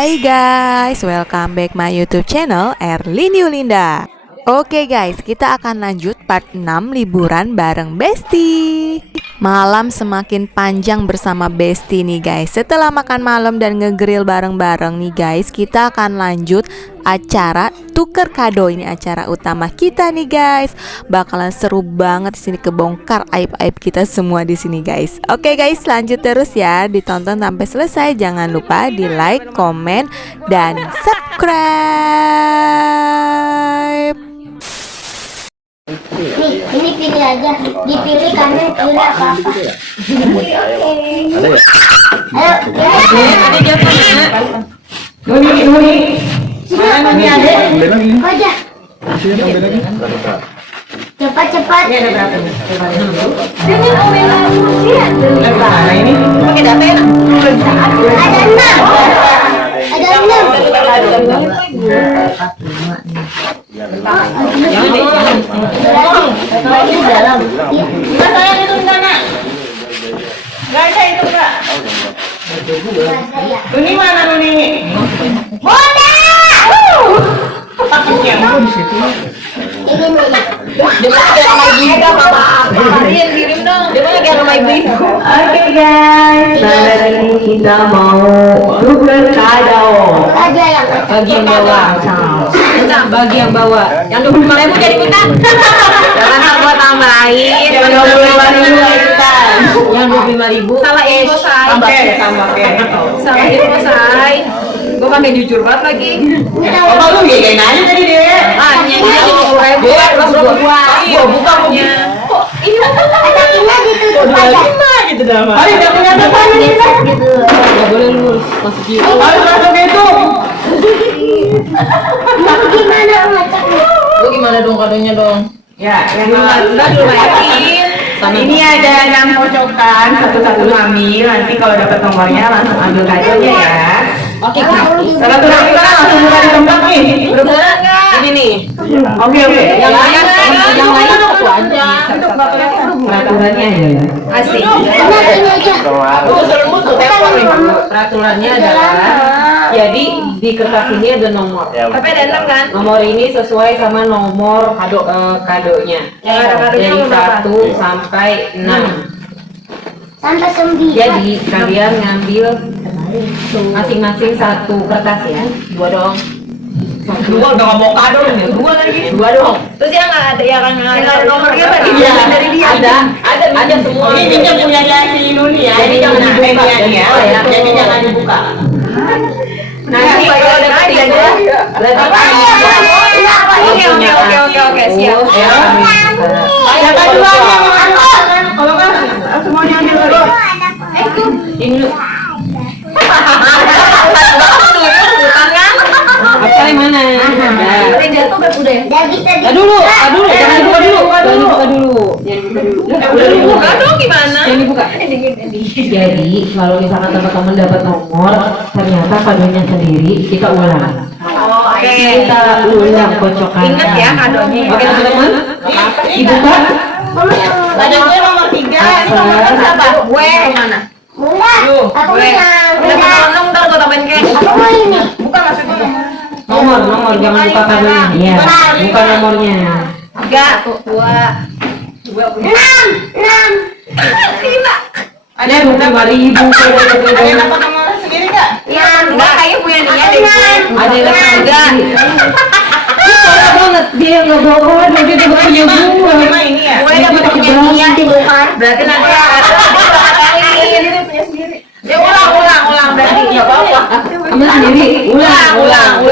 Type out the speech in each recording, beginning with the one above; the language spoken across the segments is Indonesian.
Hai guys, welcome back my YouTube channel Erlin Yulinda. Oke guys, kita akan lanjut part 6 liburan bareng Besti. Malam semakin panjang bersama Besti nih guys. Setelah makan malam dan ngegrill bareng-bareng nih guys, kita akan lanjut acara tuker kado. Ini acara utama kita nih guys. Bakalan seru banget di sini, kebongkar aib-aib kita semua di sini guys. Oke guys, lanjut terus ya, ditonton sampai selesai. Jangan lupa di like, komen, dan subscribe. Nih, ini pilih aja. Dipilih kanan kiri apa-apa. Ayo, Ada jatuh mana? Nuni. Mana Nuni ada? aja. Cepat. Ini ada berapa? Ini Nah, ini pakai data ya? ada 6. Ada 6. Ini dalam. Enggak saya itu di sana. Enggak ada itu enggak. Nuni mana Nuni? Boda. Yang di situ. Ini nih. Dia lagi sama ibu apa? Harian kirim dong. Dia lagi sama ibu. Oke guys, hari ini kita mau tuker kado. Aja yang Bagi yang bawa. Enggak, bagi yang bawa. Yang 25.000 jadi kita. Jangan buat tambahin. Yang 25.000 kita. Yang 25.000 sama info say. Sama info say. Gue pakai jujur banget lagi. Apa lu gini aja tadi deh? Ah, yang ini 50.000. Gua buka punya. Ini ada pina ditutup aja. gitu dah. Ayo udah punya depan Gitu. Enggak boleh lu masuk gitu. Ayo masuk itu. Mau gimana macamnya? Lu gimana dong kadonya dong? Ya, yang enggak dulu yakin. Ini ada 6 kocokan, satu-satu ngambil. Nanti kalau dapat nomornya langsung ambil kadonya ya. Oke, kalau turun kita langsung buka di tempat nih. Udah enggak? Ini nih. Oke. Yang lain satu aja. Itu peraturannya ya. Asik. Nah, ini aja. Peraturannya adalah jadi di kertas ini ada nomor. Tapi ada 6 kan? Nomor ini sesuai sama nomor kadonya. Dari 1 sampai 6. Sampai 9. Jadi kalian ngambil masing-masing satu kertas ya. 2 dong. Dua udah ngomong kado nih. 2 lagi. 2 dong. Terus yang nggak ada yang ada nomornya bagi dari dia. Ada semua. Ini punyanya si Nuni ya. Jadi jangan dibuka ya. Jadi jangan dibuka. Nanti kalau ada ketiga berarti Oke siap. Yang kedua kalau kan semuanya ambil lagi. Ini apa yang mana? Jatuh udah ya? Dari tadi. Dulu, jangan dibuka dulu. Udah dibuka dong gimana? Jangan dibuka. Jadi kalau misalkan teman-teman dapat nomor, ternyata kadonya sendiri, kita ulang. Oke. Kita ulang kocokannya. Ingat ya kadonya. Oke teman-teman. Dibuka. Ada gue nomor 3. Ini nomor berapa? Gue mana? Mula. Aku menang. Udah ntar gue tambahin ke. Aku mau ini. Bukan maksudnya. Nomor, jangan buka kadonya. Iya. Bukan nomornya. 3, 2, 6. ada 25.000. Ada yang dapat nomor sendiri nggak? Yang Enggak, kayaknya punya dia deh. Ada yang dapat 3. Parah banget, dia nggak bawa, dia dapat punya gua. Ini ya? Gue dapat punya dia. Berarti nanti dia punya sendiri. Ya ulang berarti nggak apa-apa. Ambil sendiri. Ulang.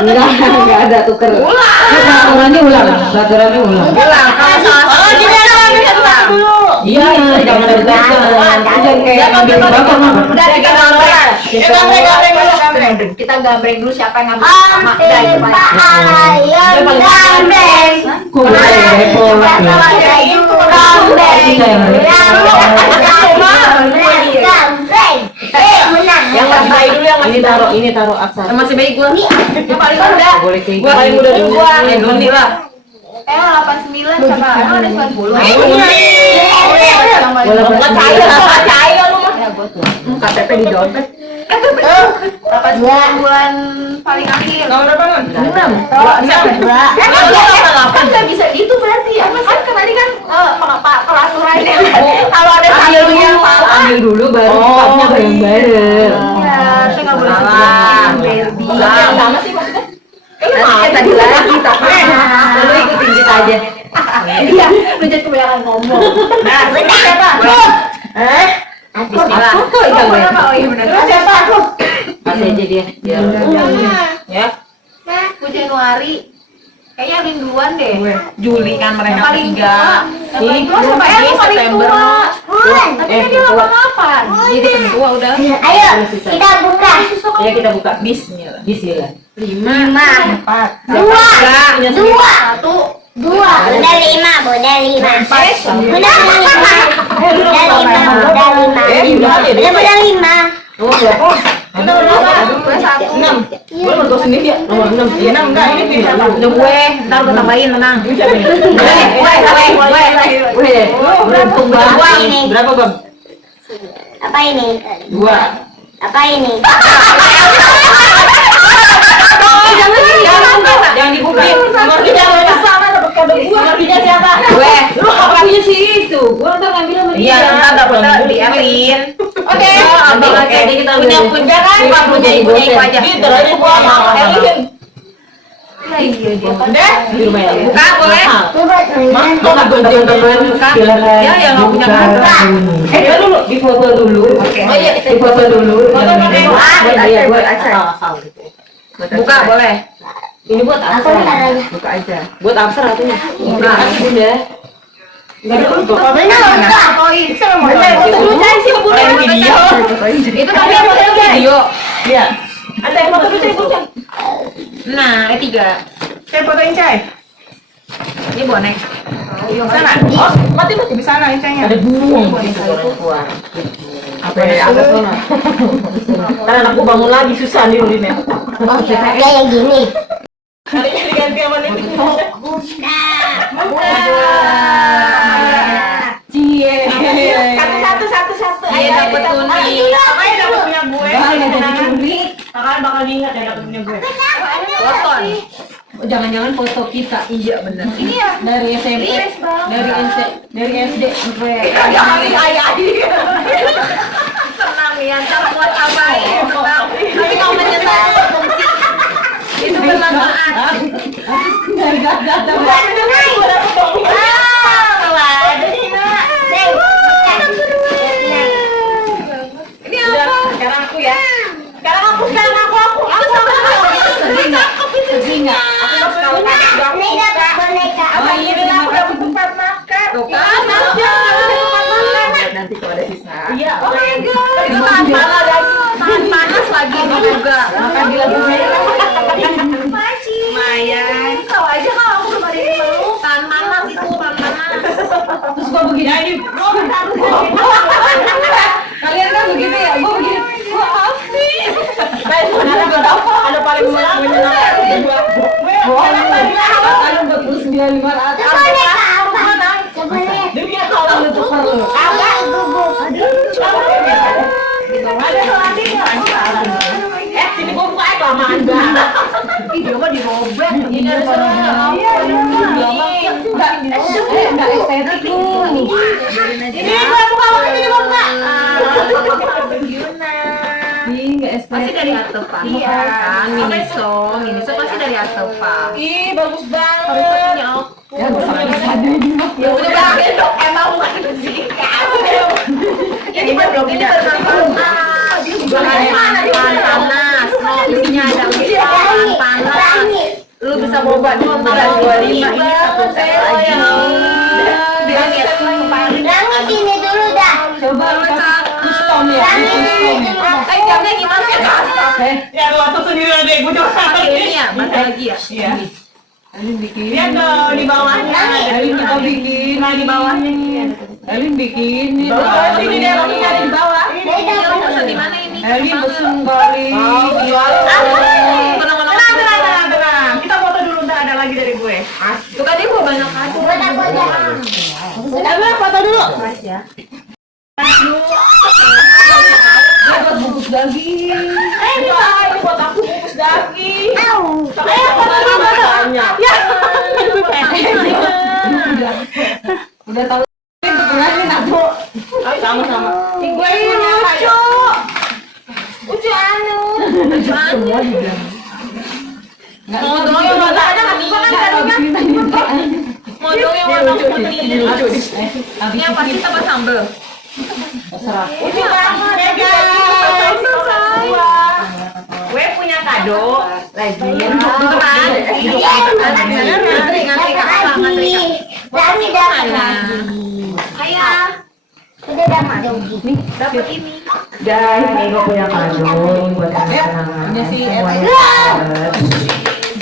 Enggak ada tuker. Peraturannya ulang. Kalau salah. Oh, jadi ada ambil satu dulu. Iya, jangan deg-degan. Jangan kayak ambil bapak mah. Udah kita gambreng. Kita gambreng dulu siapa yang ngambil sama Ayam gambreng. Kok udah repot yang masih baik dulu, yang masih ini taruh aksa. Yang masih baik gua. Yang paling muda. Boleh kayak gua paling muda dulu. Doni lah. 89 sama ada 90. Boleh cair lu mah. Ya gua tuh. KTP di dompet. Pas bulan paling akhir. Nomor berapa, Nun? 6. Dua. Kan nggak bisa gitu berarti ya. Kan tadi kan peraturannya. Kalau ada satu yang salah, Ambil dulu baru tempatnya bareng-bareng. iya, saya nggak boleh Salah. Derby. Yang sama sih maksudnya. Nanti kita tadi lagi tapi Lu ikutin kita aja. iya, lu jadi kebanyakan ngomong. Nah, Benar. siapa? Bismillah. Oh iya benar. Terus siapa? Kasih aja dia. Biar ya. Aku Januari. Kayaknya Lin duluan deh. Juli kan mereka Paling tiga. tua. Paling tua siapa? Lu paling September. tua. Tapi kan dia lama kapan? Jadi ketemu tua udah. Ayo, kita buka. Ya kita buka. Bismillah. Bismillah. 5, 4, Dua. Dua. Satu. Dua. Udah lima. Udah lima. Udah lima. Udah lima. Udah lima. Nomor berapa? Gue satu. 6. Gue nomor sendiri ya. Nomor 6. Iya 6 enggak ini bisa. Udah gue, ntar gue tambahin tenang. Gue. Beruntung banget. ini? Berapa, Bang? Apa ini? 2. Apa ini? Jangan dibuka. Nomor 3 Nomor 3 siapa? Gue. Lu apa punya sih itu? Gua ntar ngambil sama dia. Iya, ntar dapetnya di Erlin. Oke. Nanti kita Punya kan? Punya ibu aja. Gitu aja gua sama Elin. Iya, Udah? Di rumah ya. Buka boleh? Maka gantian teman. Ya, yang nggak punya kartu. Ya dulu, di foto dulu. Oke. Oh iya, di foto dulu. Buka boleh. Ini buat apa? Buka aja. Buat apa ratunya? Buka. Udah. Itu tadi yang foto video. Iya. Ada yang foto dulu, Cai. Nah, tiga. Saya fotoin, Cai. Ini bonek. Sana. Oh, mati di sana Cai-nya. Ada burung. Apa ya? Atas sana. Karena anakku bangun lagi susah nih ulinnya. Oh, kayak gini. Kalinya diganti sama nih. Cie. Satu. Iya, dapet kuning. Makanya dapat punya gue. Bakal diingat ya dapat punya gue. Foto. Jangan-jangan foto kita. Iya benar. Ini ya. Dari SMP, dari SD sampai Senang ya, ntar buat apain. Tapi kalau menyesal fungsi itu bermanfaat. Ini apa? Sekarang aku ya. Sekarang aku. Sedih nggak? Ini dapat boneka. Oh iya, Apa dapat tempat makan. Tuh kan, Nanti kalau ada sisa. Iya. Oh my god. Itu tahan panas lagi ini juga. Makan di lagu merah. Lumayan. Tahu aja kalau aku belum ada yang peluk. Tahan panas itu, tahan panas. Terus gua begini aja. Kalian kan begitu ya? Gua begini. Gua api. Ada paling menyenangkan. Kalau buat 9.500. Boneka apa? Boneka. Demi kalau lu tuh perlu. Apa? Ada selanjutnya. Sini gua buka kelamaan banget. Dia mah dirobek. Ini ada selanjutnya. Enggak estetik tuh. Ini gua buka, ini gua buka. Enggak estetik. Pasti dari Artefa. Iya. Kan Miniso pasti dari Artefa. Ih, bagus banget. Harusnya punya aku. Ya, ada Ya udah banget dong, emang bukan rezeki kamu. Ini bermanfaat. Panas. Mau isinya ada ikan panas. Lu bisa bawa doang tanggal 25 ini satu set aja. Dia lihat Langit ini dulu dah. Coba custom ya. jamnya gimana ya? Ya lu atur sendiri aja, gue coba Ini ya, baca lagi ya. Iya. Elin bikin. Lihat dong di bawahnya. Elin kita bikin. Nah di bawahnya nih. Elin bikin. Di bawah. Sini dia langsung nyari di bawah. Pesan di mana ini? Elin pesen kali. Tenang. Kita foto dulu, ntar ada lagi dari gue. Tuh kan dia bawa banyak kado. Elin foto dulu. Dia buat bungkus daging. Ini lagi. Banyak. Udah tahu lagi nado. Sama-sama. Gue punya lucu. Lucu anu. Semua dibilang. Mau dong yang warna ada kan mau dong yang warna putih. Ini yang pasti tambah sambel. Terserah. Lucu banget ya guys. Gue punya kado lagi. Beneran? Ngantri ngantri. Kami dapat lagi. Ayah. Udah dapat lagi. Dapat ini. Guys, nih gue punya kado buat anak-anak. Ini sih, Semuanya dapat.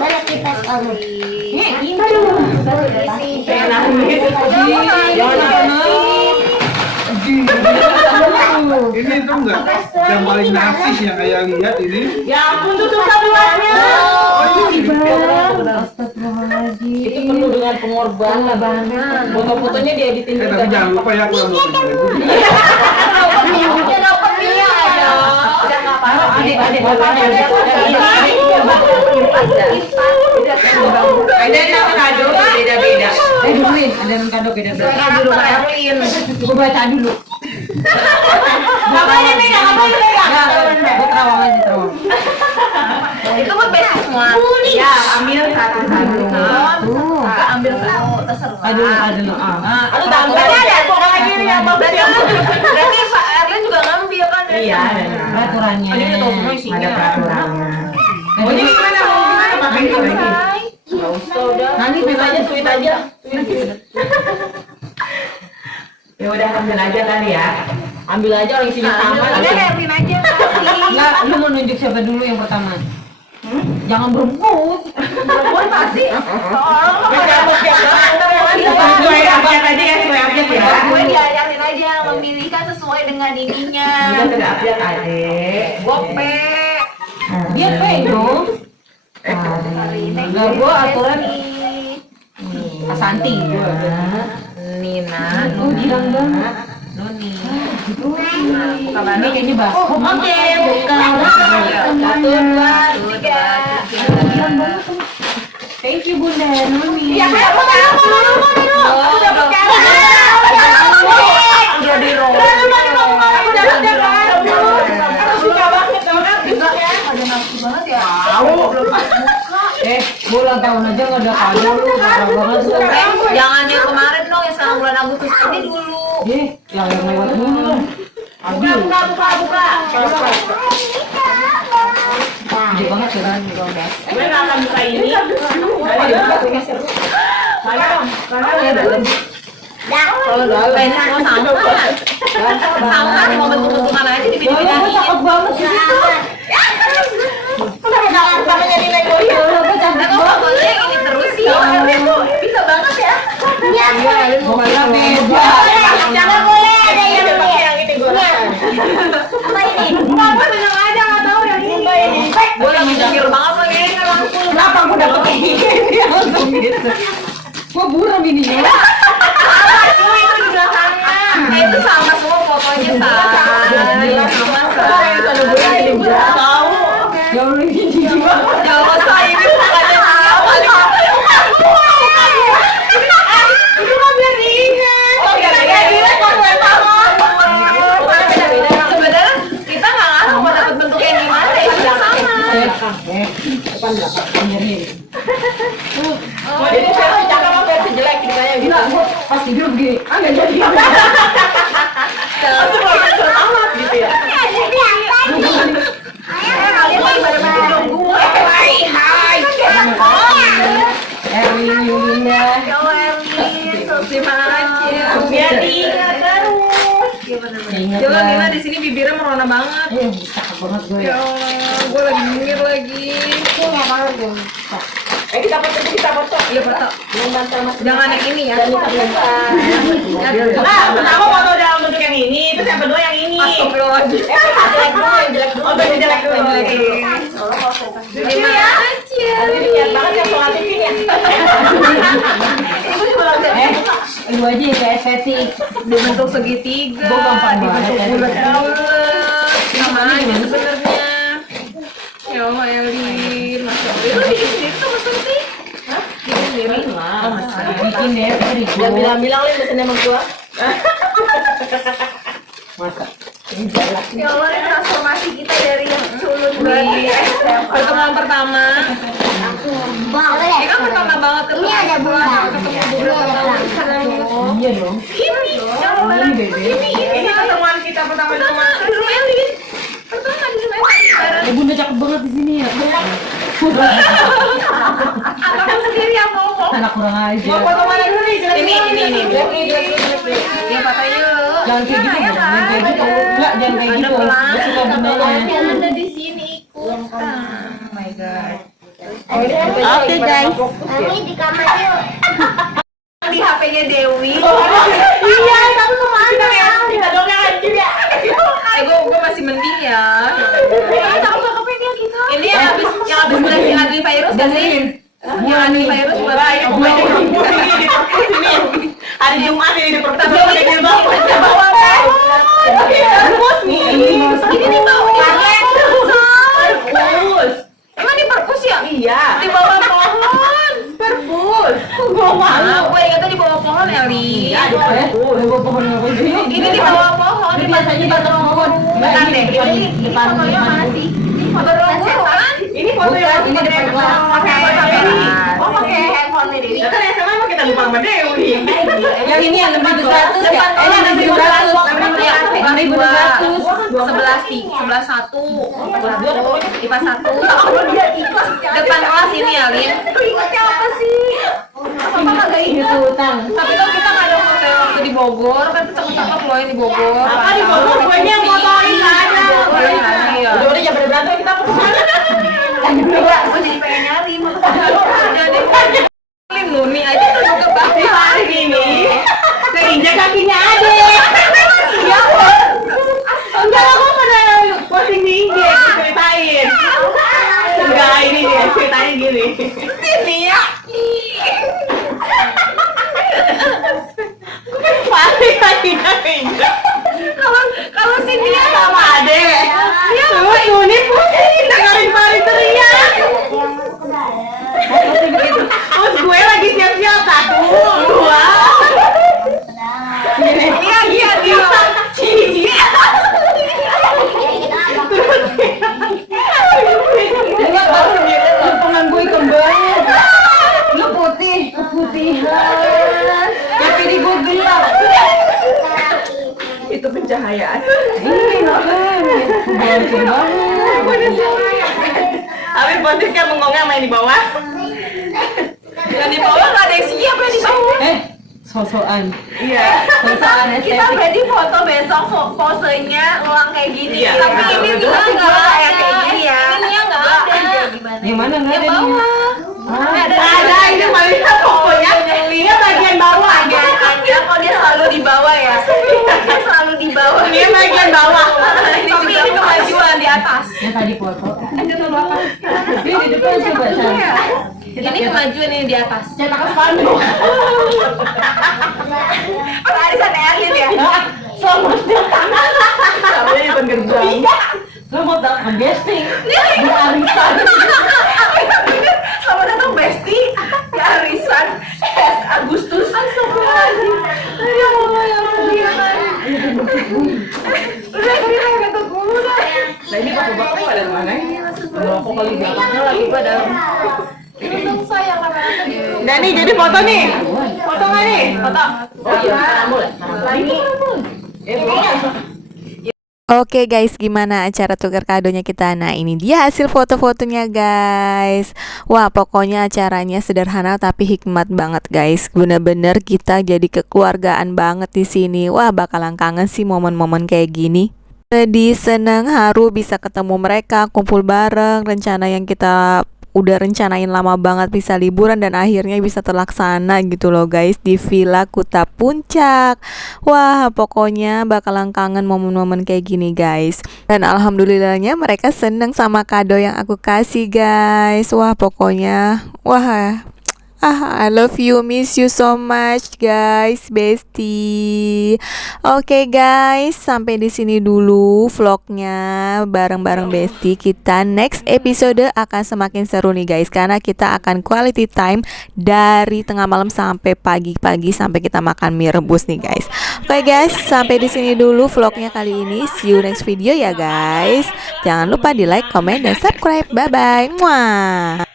Banyak kipas kamu. Enak gitu. Ini tuh enggak yang paling narsis yang kayak lihat ini. Ya ampun tutup salurannya. Itu penuh dengan pengorbanan. Foto-fotonya dieditin juga. Tapi jangan lupa ya aku yang mau Udah dapat dia ada. Udah nggak apa-apa. Adik-adik Beda kado beda-beda. duluin, ada kado beda-beda. Di rumah Erlin. Gue baca dulu. Ngapain nih? Ngapain nih? Gue terawang aja terawang. Itu buat basic semua. Ya, ambil satu-satu. Ambil satu, terserah. Aduh. Aduh, gambarnya ada pokoknya lagi nih abang. Berarti Pak Erlin juga ngambil kan? Iya, ada peraturannya. Ini udah tahu semua isinya. Ada peraturannya. Oh, ini gimana? Makan lagi. Nggak usah, udah. Nanti sweet aja. Ya udah ambil aja kali ya. Ambil aja orang isinya sama. Udah Erlin aja. Enggak, lu mau nunjuk siapa dulu yang pertama? Jangan berebut. Perempuan pasti. Gue diajarin aja memilihkan sesuai dengan ininya. Udah tidak update adek. Gope. Dia pay dong. Enggak, gua aturan Asanti gua. Nina, Lu bilang banget. Nuni. Ini kayaknya bakso. Oke, buka. Satu, dua, tiga. Thank you Bunda Nuni. Ya, kayak apa? Udah pakai. Jadi roll. Suka banget dong. Ada nafsu banget ya. Gua ulang tahun aja nggak ada kado lu, parah banget lu. Jangan yang kemarin dong, yang sekarang bulan Agustus ini dulu. Yang lewat dulu lah. Buka. Gede banget ya kan? Gue nggak akan buka ini. Kalau pengen mau sama mau bentuk-bentukan aja dibedain. Takut banget sih. Kenapa jadi Lego ya? Kenapa boleh yang ini terus sih? Bisa banget ya? Pokoknya beda. Jangan boleh ada yang ini gue. Apa ini? Kenapa tenang aja nggak tahu yang ini. Gue lagi mikir banget lagi ini langsung. Kenapa aku dapet kayak gini? Langsung gitu. Gua buram ini ya. Itu di belakangnya. Itu sama semua fotonya sama. Tahu. Ya Allah ini jijik banget. Ya Allah, saya ini bukannya itu mah biar diingat. Oh, biar diingat kalau sebenarnya kita nggak ngaruh mau dapat bentuk yang gimana ya sudah sama. Depan belakang nyari. Jadi versi cakep apa versi jelek ceritanya gitu. Gua pas tidur gini. Enggak jadi. Terus amat gitu ya. Kalian lagi pada belum gue. Hai. Erwin Yulinda. Ya Erwin, terima aja. Biar diingat terus. Coba Nina di sini bibirnya merona banget. Cakep banget gue. Ya Allah, gue lagi nyengir lagi. Kita foto. Iya foto. Jangan yang ini ya. Kenapa foto dalam bentuk yang ini? Terus yang kedua yang ini. Astagfirullahaladzim. Jelek dulu. Oh, jelek dulu. Terima aja. Lihat banget yang soal ini ya. Lu aja ya kayak estetik. Dibentuk segitiga. Gua gampang banget. Dibentuk bulat-bulat. Sama aja sebenarnya. Ya Allah Elin. Lu bikin sendiri tuh maksud sih? Hah? Bikin sendiri? Bikin deh, Jangan bilang-bilang lu pesennya sama gua. masa. Ya Allah, ini transformasi kita dari yang culun banget. Pertemuan pertama. Ini kan pertama banget ketemu. Ini ada bunga. Ketemu beberapa tahun setelahnya. Iya dong. Ini, ya Allah. Ini pertemuan kita pertama di rumah. Di rumah Elin. Pertama di rumah Elin. Bunda cakep banget di sini ya. Kamu sendiri yang ngomong. Anak kurang aja. Mau foto mana dulu nih? Ini. Ya foto yuk. Jangan kayak gitu, jangan kayak gitu. Enggak, jangan kayak gitu. Gak suka bundanya. Ada di sini ikut. Oh my god. Oke guys. Kami di kamar yuk. Di HP-nya Dewi. Iya, kamu kemana? Kita dongan juga. Gue masih mending ya. Ini yang habis belajar antivirus kan sih? Yang antivirus buat Hari Jumat ini di pertama ini di bawah perpus nih. Ini di bawah perpus. Emang di perpus ya? Iya. Di bawah pohon. Perpus. Gue malu. Gue ingatnya di bawah pohon Eli. Iya, di perpus. Di bawah pohon apa sih? Ini di bawah pohon. Ini biasanya di atas pohon. Bentar deh. Ini fotonya mana sih? Foto setan. Ini foto yang ini depan kelas. pakai handphone Dewi. Kita SMA emang kita lupa sama Dewi. Yang ini yang 6.100 ya? Ini 6.200. 6.200. 11 1. IPA 1. Depan kelas ini ya, Lin. Ingatnya apa sih? Apa kagak ingat? Tapi kalau kita nggak ada foto waktu di Bogor, kan cakep-cakep loh yang di Bogor. Apa di Bogor? Pokoknya yang fotoin ada. Iya. Udah jangan berantem kita mau kemana? Gue jadi pengen nyari. Jadi Lin Nuni aja tuh juga pasti hari ini. Keinjak kakinya Ade. Iya, Enggak, aku pada posting di IG ceritain. Enggak, ini dia ceritanya gini. ini ya. Paling kakinya keinjak. Kalau Cynthia Sama Ade. Dia terus Nuni pusing dengerin paling teriak. Terus gue lagi siap-siap 1, 2. Iya. Tangan gue kembang. Lu putih, keputihan. Tapi di gue gelap. Itu pencahayaan. Tapi posisi kan bengongnya main di bawah. Yang di bawah nggak ada yang siap yang di bawah. Sosokan. Iya. Kita berarti foto besok posenya ngulang kayak gini. Iya. Tapi ini juga nggak kayak gini ya. Ini nggak ada. Yang mana nggak Yang ada? bawah. Ada ini paling pokoknya. Lihat bagian bawah aja. Dia kok dia selalu di bawah ya. Dia selalu di bawah. Ini bagian bawah. Tapi ini kemajuan di atas. Yang tadi foto. Ini di depan coba saya. Ini kemajuan ini di atas. Cetak spanduk. Arisan Erlin ya. Selamat datang. Sampai di depan gerbang. Selamat datang guesting. Di arisan. Selamat datang Besti di arisan Agustus. Astagfirullahaladzim. Ya Allah ya Allah. Udah ketut mulu dah. Nah ini bapak-bapak pada mana? Bapak kali belakangnya lagi pada. Untung saya kamera gitu. Nah nih jadi foto nih. Foto nggak nih? Foto. Oh iya, boleh. Lagi. Oke guys, gimana acara tukar kadonya kita? Nah ini dia hasil foto-fotonya guys. Wah pokoknya acaranya sederhana tapi hikmat banget guys. Bener-bener kita jadi kekeluargaan banget di sini. Wah bakalan kangen sih momen-momen kayak gini. Sedih, seneng, haru bisa ketemu mereka, kumpul bareng. Rencana yang kita udah rencanain lama banget bisa liburan dan akhirnya bisa terlaksana gitu loh guys di Villa Kuta Puncak. Wah pokoknya bakalan kangen momen-momen kayak gini guys. Dan alhamdulillahnya mereka seneng sama kado yang aku kasih guys. Wah pokoknya I love you, miss you so much guys, bestie. Oke guys, sampai di sini dulu vlognya bareng-bareng bestie. Kita next episode akan semakin seru nih guys, karena kita akan quality time dari tengah malam sampai pagi-pagi, sampai kita makan mie rebus nih guys. Oke guys, sampai di sini dulu vlognya kali ini. See you next video ya guys. Jangan lupa di like, comment, dan subscribe. Bye bye. Muah.